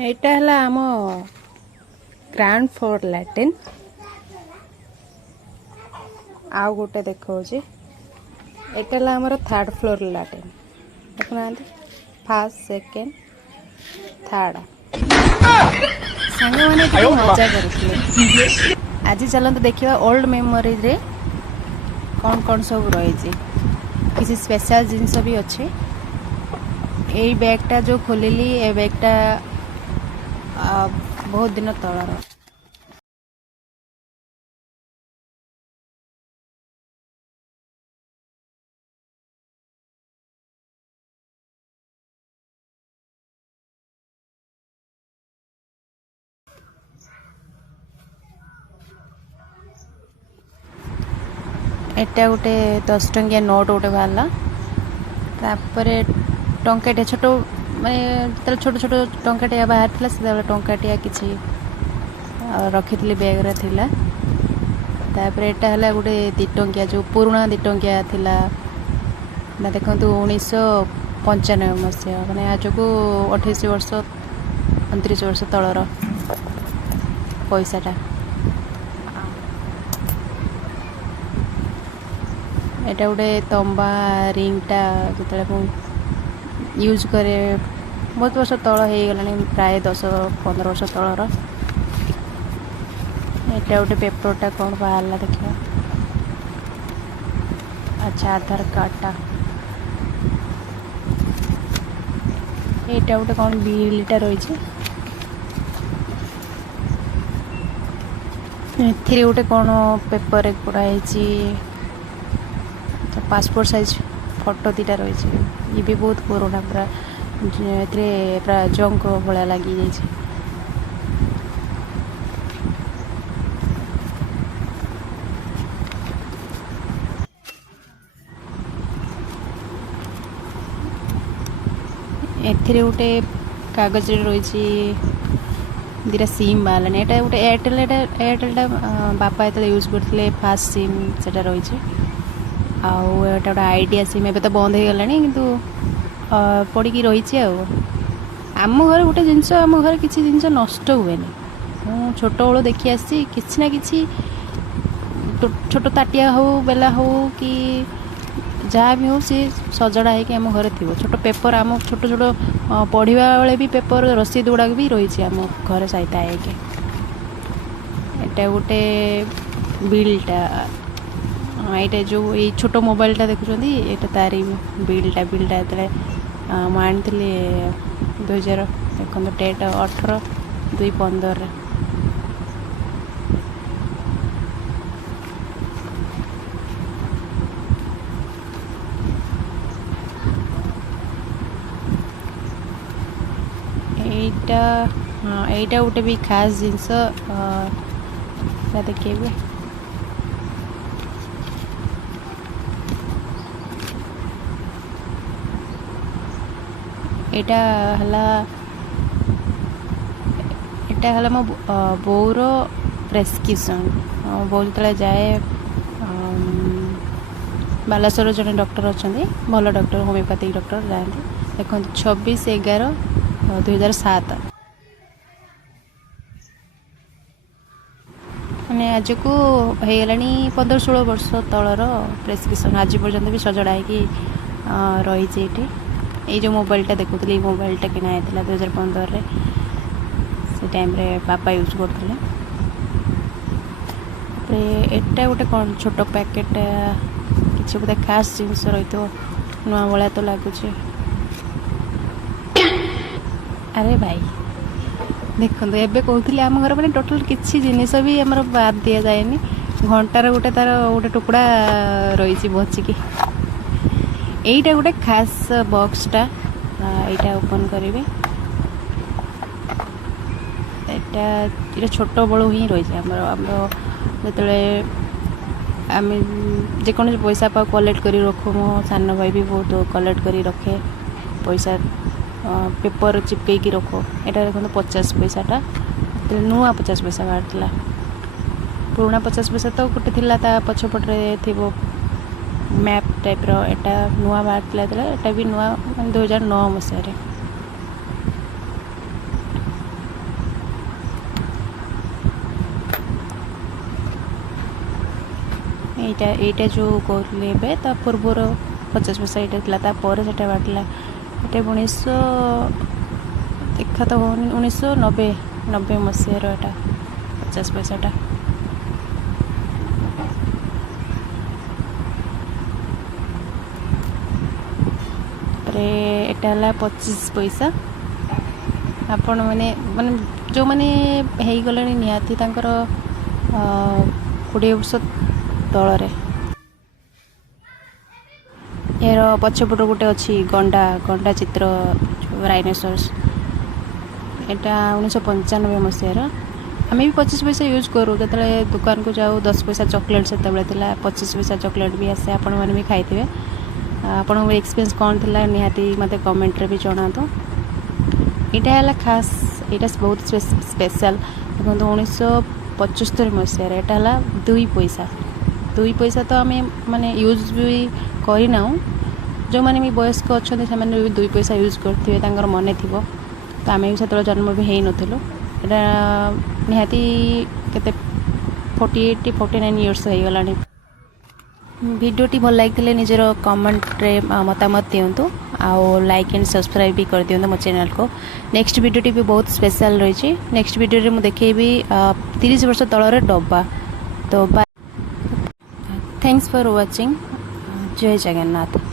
এইটা হলা আম ground floor ল্যাଟ୍ରିନ୍ ଆଉ ଗୋଟେ ଦେଖାଉଛି ଏଇଟା ହେଲା ଆମର ଥାର୍ଡ ଫ୍ଲୋର ଲ୍ୟାଟ୍ରିନ୍ ଦେଖୁନାହାନ୍ତି ଫାର୍ଷ୍ଟ ସେକେଣ୍ଡ ଥାର୍ଡ ସାଙ୍ଗମାନେ ଟିକେ ମଜା କରୁଥିଲେ ଆଜି ଚାଲନ୍ତୁ ଦେଖିବା ଓଲ୍ଡ ମେମୋରିରେ କ'ଣ କ'ଣ ସବୁ ରହିଛି କିଛି ସ୍ପେଶାଲ ଜିନିଷ ବି ଅଛି ଏଇ ବ୍ୟାଗ୍ଟା ଯେଉଁ ଖୋଲିଲି ଏ ବ୍ୟାଗ୍ଟା ବହୁତ ଦିନ ତଳର ଏଟା ଗୋଟେ 10 ଟଙ୍କିଆ ନୋଟ୍ ଗୋଟେ ବାହାରିଲା ତାପରେ ଟଙ୍କାଟିଆ ଛୋଟ ମାନେ ଯେତେବେଳେ ଛୋଟ ଛୋଟ ଟଙ୍କାଟିଆ ବାହାରିଥିଲା ସେତେବେଳେ ଟଙ୍କାଟିଆ କିଛି ରଖିଥିଲି ବ୍ୟାଗ୍ରେ ଥିଲା ତାପରେ ଏଟା ହେଲା ଗୋଟେ 2 ଟଙ୍କିଆ ଯେଉଁ ପୁରୁଣା 2 ଟଙ୍କିଆ ଥିଲା ନା ଦେଖନ୍ତୁ 1995 ମସିହା ମାନେ ଆଜକୁ 28 ବର୍ଷ 29 ବର୍ଷ ତଳର ପଇସାଟା এটা ଗୋଟେ ତମ୍ବା ରିଙ୍ଗଟା ଯେତେବେଳେ ମୁଁ ୟୁଜ୍ କରେ ବହୁତ ବର୍ଷ ତଳ ହେଇଗଲାଣି ପ୍ରାୟ 10-15 ବର୍ଷ ତଳର এটা ଗୋଟେ ପେପରଟା କ'ଣ ବାହାରିଲା ଦେଖିବା ଆଚ୍ଛା ଆଧାର କାର୍ଡ଼ଟା ଏଇଟା ଗୋଟେ କ'ଣ ବିଲଟା ରହିଛି ଏଥିରେ ଗୋଟେ କ'ଣ ପେପରରେ ଗୁଡ଼ା ହେଇଛି पासपोर्ट साइज फोटो दीटा रही ये भी बहुत पुराना पूरा पूरा जंक भाया लगी जाइए एथिरे गोटे कागज रही दीटा सिम बाहर यहाँ गोटे एयरटेल बापा ये यूज करते फास्ट सिम से रही आउ एटा गोटे आइडिया सिम एबे तो बंद हो गलानी किंतु पड़ी रही आम घर गोटे जिनस आम घर किसी जिनस नष्ट हुए छोट बड़ो देखी आसी किसी ना किसी छोट ताटिया हो बेला हो कि जहाँ भी हो सी सजड़ा है कि आम घर थी छोट पेपर आम छोट छोट पढ़ा बेले भी पेपर रसीद गुड़ाक भी रही आम घर सहित आएके एटा गोटे बिलटा ये जो ये छोट मोबाइलटा देखुं ये तारी बिलटा ये आनी 2000 देखो डेट 18/2/15 এইটা এইটা গোटे भी खास जिनस देखिए एटा हला मो बोर प्रेस्क्रिप्शन बो जो जाए बालासर जड़े डॉक्टर अच्छा भल डॉक्टर होम्योपैथिक डॉक्टर जाते देखो 26/11/2007 मैंने आज को होगला 15-16 वर्ष तलर प्रेस्क्रिप्शन आज पर्यंत भी सजड़ा है रही ये जो मोबाइलटा देखुली मोबाइलटा किना है 2015 से टाइम रे पापा यूज करते एटा गोटे कौन छोट पैकेट किसी गोटे खास जिनस रही तो नुआ भाया तो लगुच अरे भाई देखो एबे कहते आम घर मैंने टोटाल किसी जिनिस भी आम बाद दि जाए घंटार गोटे तार गोटे टुकड़ा रही बचिकी এইটা গোটে খাস বক্সটা এইটা ওপেন করিবে এটা এটা ছোট বড় হি রয়েছে আমরা যেতলে আমি যে কোনো পয়সা পা কলেক্ট করি রাখু মো সান ভাই भी बहुत कलेक्ट करी रखे पैसा पेपर चिपकई रखो এটা দেখুন 50 पैसाटा नुआ 50 पैसा बाहर पुराना 50 पैसा तो गोटे थिला ता पछपटरे थिबो मैप टाइप रो एटा नुआ बाहर एटा भी नुआ 2009 मसीह এইটা जो कहते एवं ता पूर्वर 50 पैसा यहाँ था तापर से बाटिला ये 1900 देखा तो हो 1990 मसीहार यहाँ 50 पैसाटा यहाँ 25 पैसा आपण मैंने माने जो मैंने हो गले निहाती 20 वर्ष तल यार पछपट गोटे अच्छी गंडा गंडा चित्र राइनोसरस यहाँ 1995 मसीहार आम भी 25 पैसा यूज करूँ जो दुकान को जाऊँ 10 पैसा चॉकलेट से 25 पैसा चॉकलेट भी आसे आपण मैंने भी खाई आपण एक्सपीरियंस कौन थी निहाती मत कमेंट रे भी जना तो यहाँ है खास यहाँ बहुत स्पेशल देखो 1975 मसीहार यहाँ है 2 पैसा तो आम माने यूज भी करना जो मैंने भी वयस्क अच्छा से भी 2 पैसा यूज करते मन थी तो आम भी से जन्म भी हो नलु यहाँ निहाती के 48-49 इयर्स हो गला भिडियोटी भल लगी निजर कमेंट रे मतामत दिंतु आउ लाइक एंड सब्सक्राइब भी कर दिंतु मो चैनल को नेक्स्ट भिडियोटी भी बहुत स्पेशल रही नेक्स्ट भिडियो मुझे देखेबी 30 वर्ष तलर डब्बा तो थैंक्स फॉर वाचिंग जय जगन्नाथ।